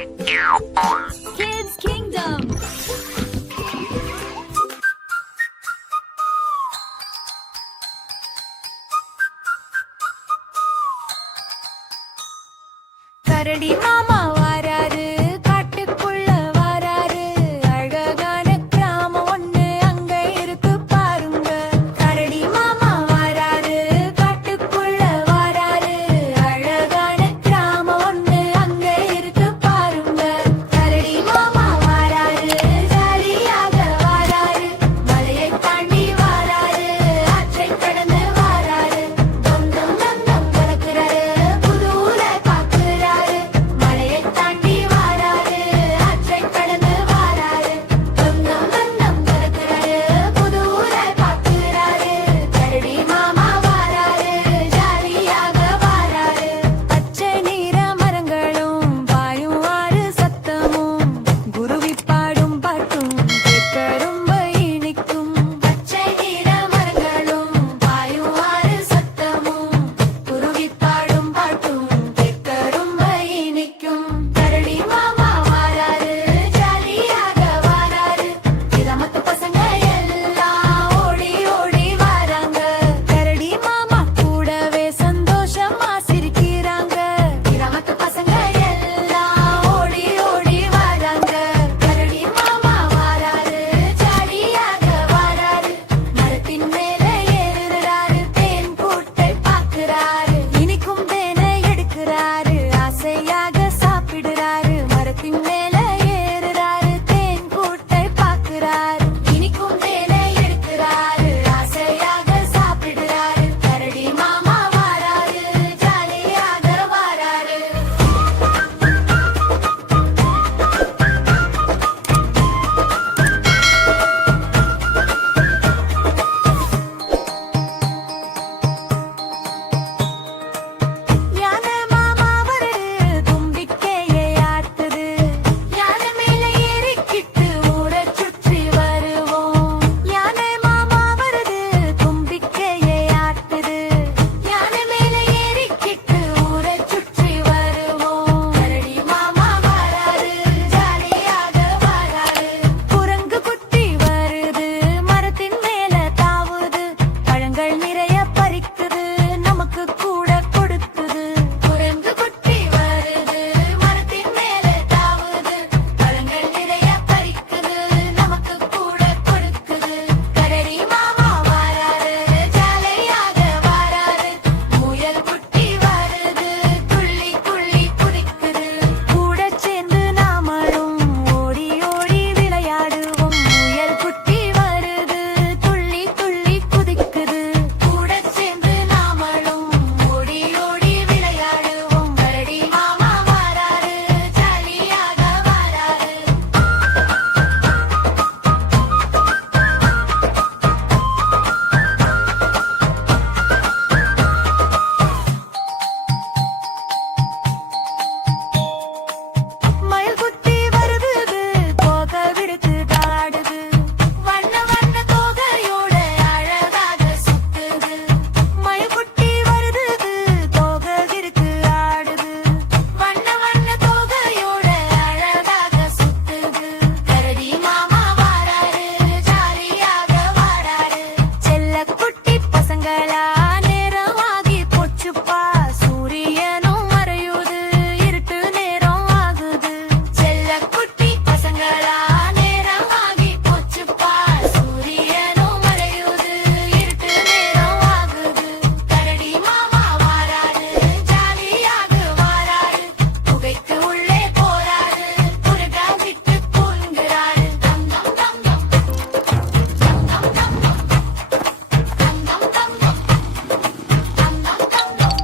Kids Kingdom. கரடி மாமா வாராரு, காட்டுக்குள்ள வாராரு, அழகான கிராமம் ஒண்ணு அங்க இருக்கு பாருங்க. கரடி மாமா வாராரு, காட்டுக்குள்ள வாராரு, அழகான கிராமம் ஒண்ணு அங்க இருக்கு பாருங்க. கரடி மாமா வாராரு, ஜாலியாக வாராரு, மலையை தாண்டி வாராரு, ஆற்றை கடந்து வாராரு, தொம் தொம் தொம் தொம் கலக்குறாரு, புது ஊரை பாக்குறாரு. மலையை தாண்டி வாராரு, ஆற்றை கடந்து வாராரு, தொம் தொம் தொம் தொம் கலக்குறாரு, புது ஊரை பாக்குறாரு. கரடி மாமா வாராரு, ஜாலியாக வாராரு. பச்சை நிற மரங்களும் பாயும் ஆறு சத்தமும் குருவி பாடும் பாட்டும் கேட்க ரொம்ப இனிக்கும். பச்சை நிற மரங்களும் பாயும் ஆறு சத்தமும் குருவி பாடும் பாட்டும் கேட்க ரொம்ப இனிக்கும். கரடி மாமா வாராரு, ஜாலியாக வாராரு, கிராமத்து பசங்க எல்லாம் ஓடி ஓடி வாராங்க. கரடி மாமா கூடவே சந்தோஷமா சிரிக்கிறாங்க. கிராமத்து பசங்க எல்லாம் ஓடி ஓடி வாராங்க. கரடி மாமா வாராரு, ஜாலியாக வாராரு, மரத்தின் மேலே ஏறுறாரு, தேன் கூட்டை பார்க்கிறாரு, இனிக்கும் தேனை எடுக்கிறாரு, ஆசையாக சாப்பிடுறாரு. மரத்தின் மேலே ஏறுறாரு, தேன் கூட்டை பார்க்கிறாரு, இனிக்கும் தேனை எடுக்கிறாரு, ஆசையாக சாப்பிடுறாரு. கரடி மாமா வாராரு, ஜாலியாக வாராரு. யானை மாமா வருது, தும்பிக்கையை ஆட்டுது, யானை மேல ஏறிக்கிட்டு ஊரை சுற்றி வருவோம். யானை மாமா வருது, தும்பிக்கையை ஆட்டுது, யானை மேல ஏறிக்கிட்டு ஊரை சுற்றி வருவோம். கரடி மாமா வாராரு, ஜாலியாக வாராரு. குரங்கு குட்டி வருது, மரத்தின் மேல தாவுது, பழங்கள் நிறைய பறிக்குது, நமக்கு கூட கொடுக்குது. குரங்கு குட்டி வருது, மரத்தின் மேல தாவுது, பழங்கள் நிறைய பறிக்குது, நமக்கு கூட கொடுக்குது. கரடி மாமா வாராரு, ஜாலியாக வாராரு, முயல் குட்டி வருது, துள்ளி துள்ளி குதிக்குது, கூட சேர்ந்து நாமளும் ஓடி ஓடி விளையாடுவோம். முயல் குட்டி வருது, துள்ளி துள்ளி குதிக்குது, கூட சேர்ந்து நாமளும் ஓடி ஓடி விளையாடுவோம். கரடி மாமா வாராரு, ஜாலியாக வாராரு. மயில் குட்டி வருது, தோகை விடுத்து தாடுது, வண்ண வண்ண தோகையோட அழகாக சுத்துது. மயில் குட்டி வருது, தோகை விரித்து ஆடுது, வண்ண வண்ண தோகையோட அழகாக சுத்துது. கரடி மாமா வாராரு, ஜாலியாக வாராரு. செல்ல குட்டி பசங்களா நேரமாகி போச்சுப்பா, சூரியனும் மறையுது, இருட்டு நேரம் ஆகுது. செல்ல குட்டி பசங்களா நேரமாகி போச்சுப்பா, சூரியனும் மறையுது, இருட்டு நேரம் ஆகுது. கரடி மாமா வாராரு, ஜாலியாக வாராரு, குகைக்கு உள்ளே போறாரு, முருகா விட்டு தூங்குறாரு. தம் தம் தம் தம் தம் தம் தம் தம் தம் தம் தம் தம் தம் தம் தம் தம்.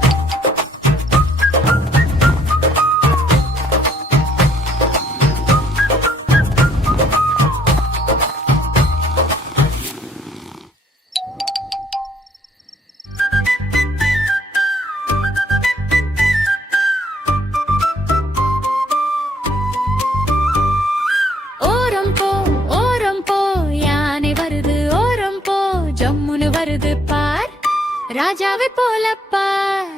ஓரம் போ, யானை வருது, ஓரம் போ, ஜம்முன்னு வருது பார், ராஜாவை போல பார்.